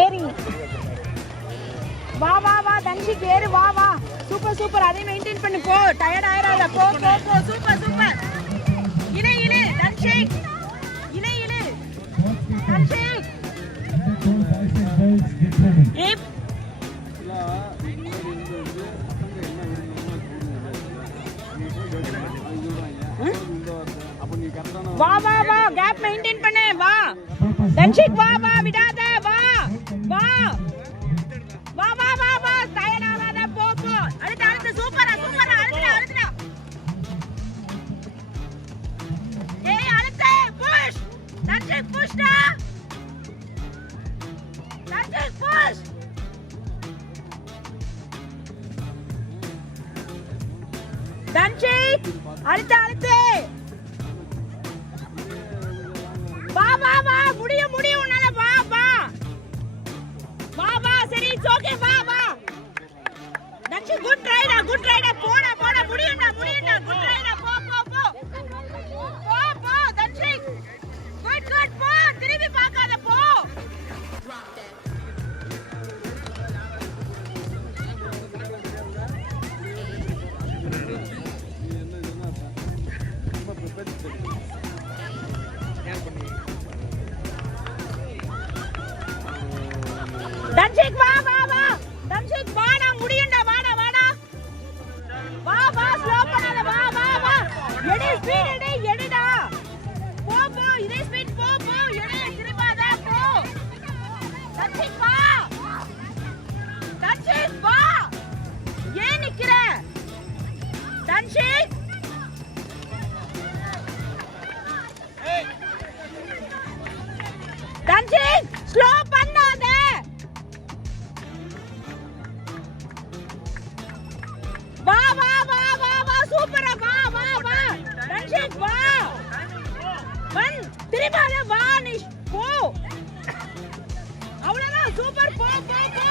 ஏறி வா வா வா தன்ஷிக் ஏறு வா வா சூப்பர் சூப்பர் அதை மெயின்டைன் பண்ணு போ டயர்ட் ஆயிராத போ போ போ சூப்பர் சூப்பர் இலே இலே தன்ஷிக் இலே இலே தன்ஷிக் ஏப் வா வா வா கேப் மெயின்டைன் பண்ணு வா தன்ஷிக் வா வா விடாத வா வா வா வா வா வா டயர்ட் ஆகாத போ போ அடுத்து அடுத்து சூப்பரா சூப்பரா அடுத்து அடுத்து ஏய் அடுத்து புஷ் தன்ஷிக் புஷ் டா தன்ஷிக் புஷ் தன்ஷிக் அடுத்து அடுத்து வா வா வா முடியும் முடியும் உன்னால வா வா வா வா சரி இட்ஸ் ஓகே வா வா தன்ஷிக் குட் ரைடா போடா போடா முடியும்டா குட் ரைடா போ போ போ போ போ தன்ஷிக் குட் குட் போ திரும்பி பார்க்காத போ தன்ஷிக் வா வா வா தன்ஷிக் வாடா முடியும்டா வாடா வாடா வா வா ஸ்லோ பண்ணாத வா வா வா எடி ஸ்பீட் எடிடா போ போ இதே ஸ்பீட் போ போ எடி திரும்பாத போ தன்ஷிக் வா ஏன் நிக்கிற தன்ஷிக் தன்ஷிக் ஸ்லோ பண்ணாத வா வா வா வா வா சூப்பரா வா வா வா தன்ஷிக் வா திரும்பாத வா நிஷ் போ அவ்வளவுதான் சூப்பர் போ போ போ